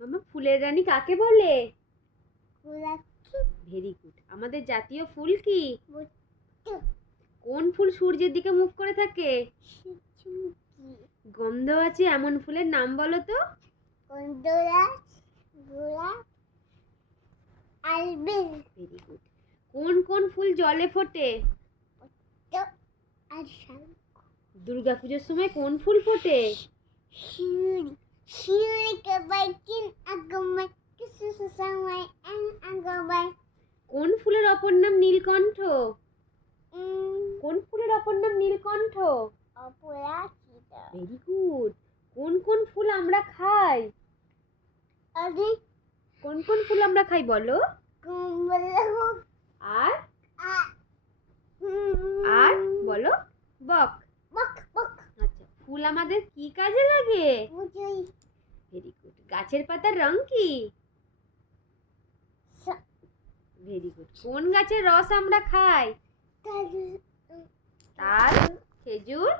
মামা ফুলের রানী কাকে বলে? গোলাপি। Very good. আমাদের জাতীয় ফুল কি? বুট্টু। কোন ফুল সূর্যের দিকে মুখ করে থাকে? সূর্যমুখী। গন্ধ আছে এমন ফুলের নাম বলো তো। গন্ধরাজ। গোলাপ। আলবেল। Very good. কোন কোন ফুল জলে ফোটে? তো আর শাল। দুর্গাপুজোর সময় কোন ফুল ফোটে? শিউলি। শিউলিকে বাইকিন আগময় কিছু সময় আগময়। কোন ফুলের অপর নাম নীলকণ্ঠ? কোন ফুলের অপর নাম নীলকণ্ঠ? অপরাজিতা। Very good. কোন কোন ফুল আমরা খাই? আরে কোন কোন ফুল আমরা খাই বলো? কমলা। আর আর বলো। বক। বক বক। আচ্ছা, ফুল আমাদের কি কাজে লাগে? বুঝই। Very good. গাছের পাতার রং কি? Very good. কোন গাছের রস আমরা খাই? তাল, খেজুর,